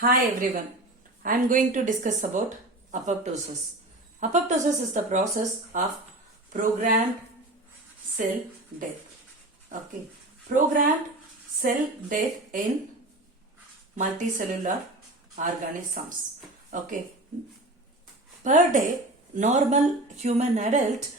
Hi everyone, I am going to discuss about apoptosis. Apoptosis is the process of programmed cell death. Okay, programmed cell death in multicellular organisms. Okay, per day, normal human adult,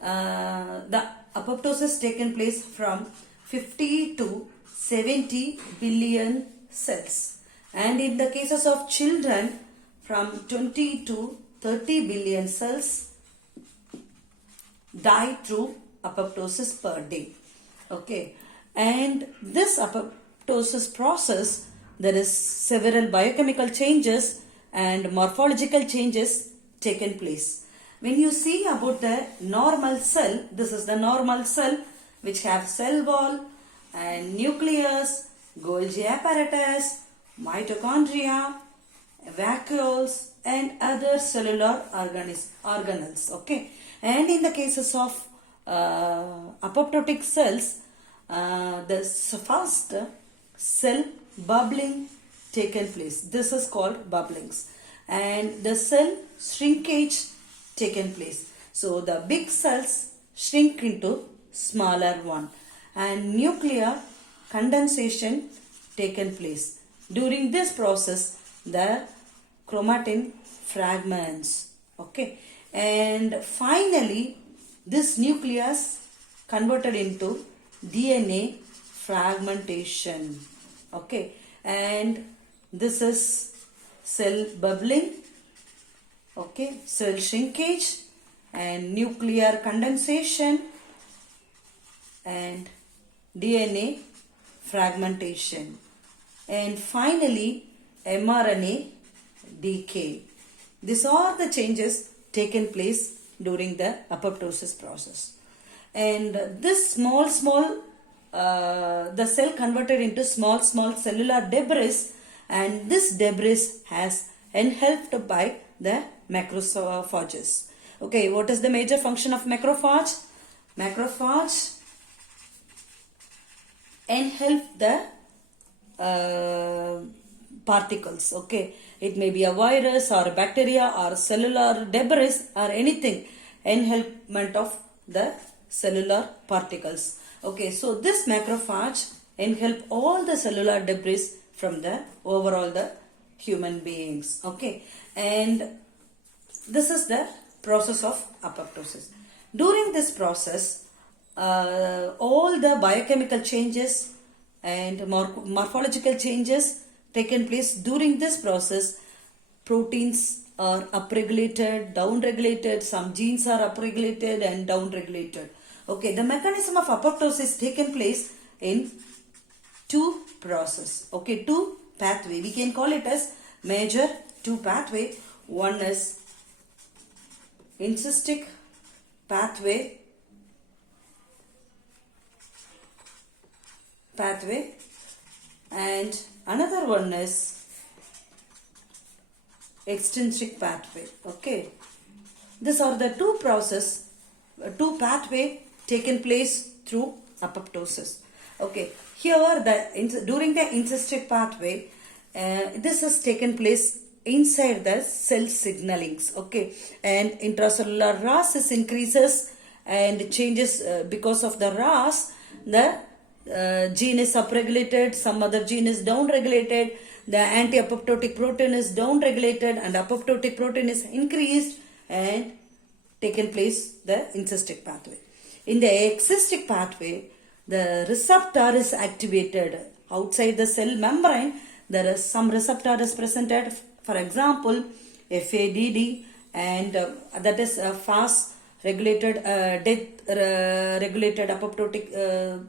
the apoptosis taken place from 50 to 70 billion cells, and in the cases of children from 20 to 30 billion cells die through apoptosis per day. Okay, and this apoptosis process, there is several biochemical changes and morphological changes taken place. When you see about the normal cell, this is the normal cell which have cell wall and nucleus, Golgi apparatus, mitochondria, vacuoles and other cellular organelles. Okay, and in the cases of apoptotic cells, the first cell bubbling taken place. This is called bubblings, and the cell shrinkage taken place. So the big cells shrink into smaller one, and nuclear condensation taken place. During this process, the chromatin fragments. Okay, and finally this nucleus converted into DNA fragmentation. Okay, and this is cell bubbling, okay, cell shrinkage and nuclear condensation and DNA fragmentation, and finally mRNA decay. These are the changes taken place during the apoptosis process, and this the cell converted into small cellular debris, and this debris has enhelped by the macrophages. Okay, what is the major function of macrophage? Macrophage enhelp the particles. Okay, it may be a virus or a bacteria or cellular debris or anything, enhelpment of the cellular particles. Okay, so this macrophage enhelp all the cellular debris from the overall the human beings. Okay, and this is the process of apoptosis. During this process, all the biochemical changes and morphological changes taken place. During this process, proteins are upregulated, downregulated, some genes are upregulated and downregulated. Okay, the mechanism of apoptosis taken place in two process. Okay, two pathway. We can call it as major two pathway. One is intrinsic pathway and another one is extrinsic pathway. Okay, these are the two two pathway taken place through apoptosis. Okay, here during the intrinsic pathway, this has taken place inside the cell signalings. Okay, and intracellular RAS increases and changes because of the RAS. The gene is upregulated, some other gene is downregulated, the anti-apoptotic protein is downregulated and apoptotic protein is increased and taken place the intrinsic pathway. In the extrinsic pathway, the receptor is activated. Outside the cell membrane, there is some receptor is presented. For example, FADD, and that is Fas regulated regulated apoptotic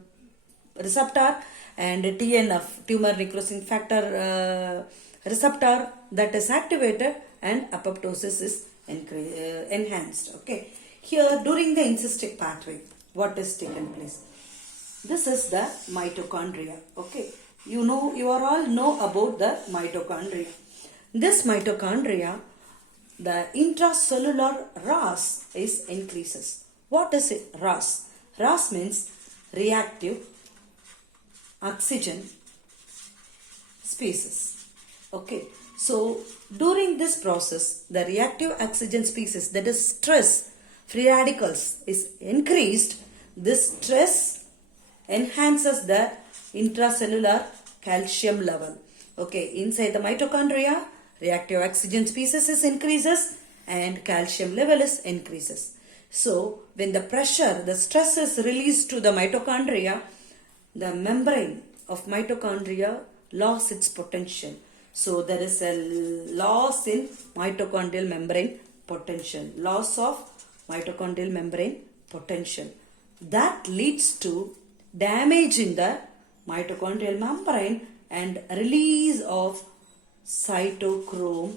receptor, and TNF, tumor necrosis factor receptor, that is activated and apoptosis is enhanced. Okay, here during the intrinsic pathway, what is taken place? This is the mitochondria. Okay, you all know about the mitochondria. This mitochondria, the intracellular RAS is increases. What is it? RAS. RAS means reactive oxygen species. Okay, so during this process, the reactive oxygen species, that is stress, free radicals, is increased. This stress enhances the intracellular calcium level. Okay, inside the mitochondria, reactive oxygen species is increases and calcium level is increases. So, when the pressure, the stress is released to the mitochondria, the membrane of mitochondria lost its potential. So, there is a loss in mitochondrial membrane potential. Loss of mitochondrial membrane potential. That leads to damage in the mitochondrial membrane and release of cytochrome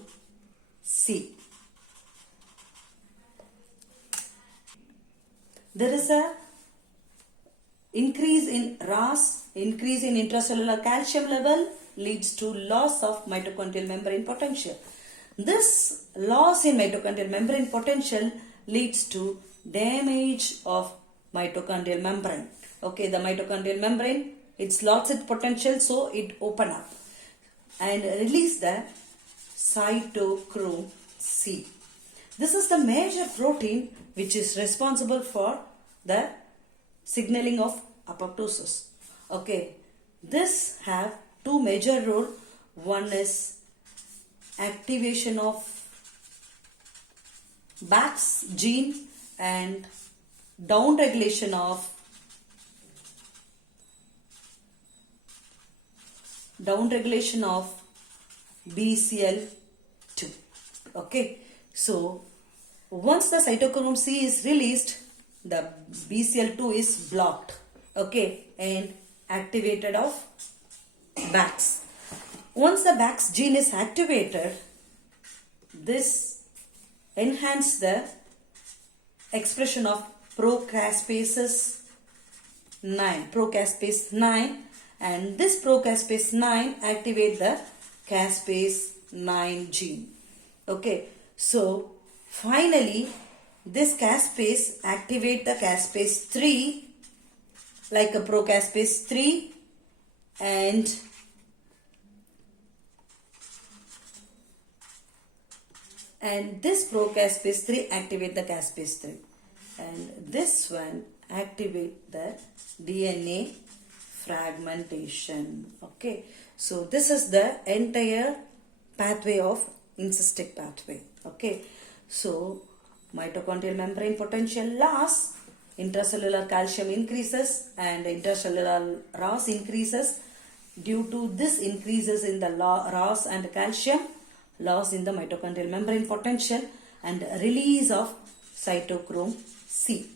C. There is a increase in RAS, increase in intracellular calcium level leads to loss of mitochondrial membrane potential. This loss in mitochondrial membrane potential leads to damage of mitochondrial membrane. Okay, the mitochondrial membrane, it's lost its potential, so it open up and release the cytochrome C. This is the major protein which is responsible for the signaling of apoptosis. Okay, this have two major roles. One is activation of Bax gene and down regulation of BCL2. Okay, so once the cytochrome C is released, the BCL2 is blocked. Okay, and activated of Bax. Once the Bax gene is activated, this enhance the expression of procaspase 9, and this procaspase 9 activate the caspase 9 gene. Okay, so finally this caspase activate the caspase 3 like a procaspase 3 and this procaspase 3 activate the caspase 3 and this one activate the DNA fragmentation. Okay, so this is the entire pathway of intrinsic pathway. Okay, so mitochondrial membrane potential loss, intracellular calcium increases and intracellular RAS increases. Due to this increases in the RAS and calcium, loss in the mitochondrial membrane potential and release of cytochrome C.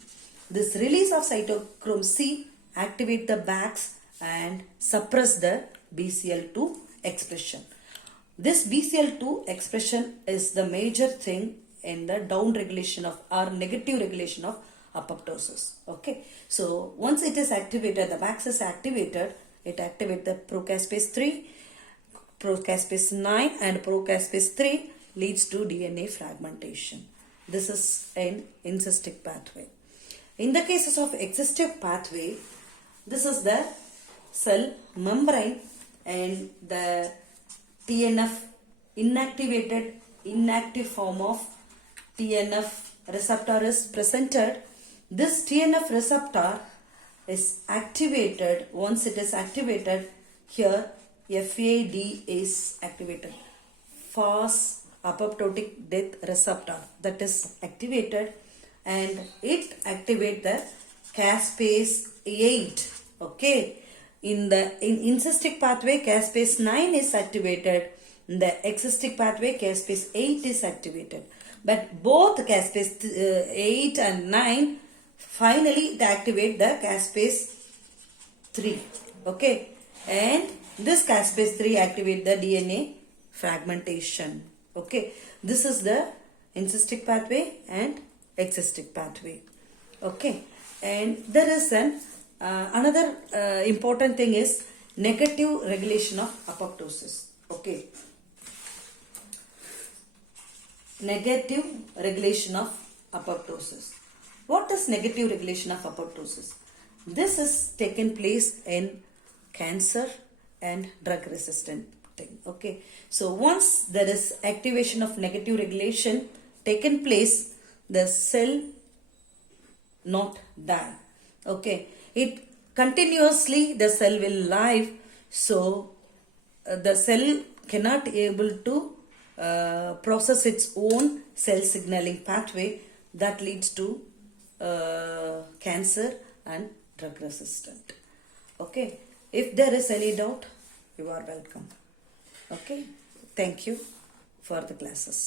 This release of cytochrome C activate the Bax and suppress the BCL2 expression. This BCL2 expression is the major thing in the down regulation of or negative regulation of apoptosis. Okay, so once it is activated, the Bax is activated, it activates the procaspase 3, procaspase 9 and procaspase 3 leads to DNA fragmentation. This is an intrinsic pathway. In the cases of exhaustive pathway, this is the cell membrane and the TNF inactive form of TNF receptor is presented. This TNF receptor is activated. Once it is activated, here FAD is activated. Fas apoptotic death receptor that is activated and it activates the caspase 8. Okay, in intrinsic pathway caspase 9 is activated. In the extrinsic pathway caspase 8 is activated. But both caspase 8 and 9 finally it activate the caspase 3. Okay, and this caspase 3 activate the DNA fragmentation. Okay, this is the intrinsic pathway and extrinsic pathway. Okay, and there is an another important thing is negative regulation of apoptosis. Okay, negative regulation of apoptosis. What is negative regulation of apoptosis? This is taken place in cancer and drug resistant thing. Okay, so once there is activation of negative regulation taken place, the cell not die. Okay, it continuously the cell will live, so the cell cannot able to process its own cell signaling pathway that leads to cancer and drug resistant. Okay, if there is any doubt, you are welcome. Okay, thank you for the classes.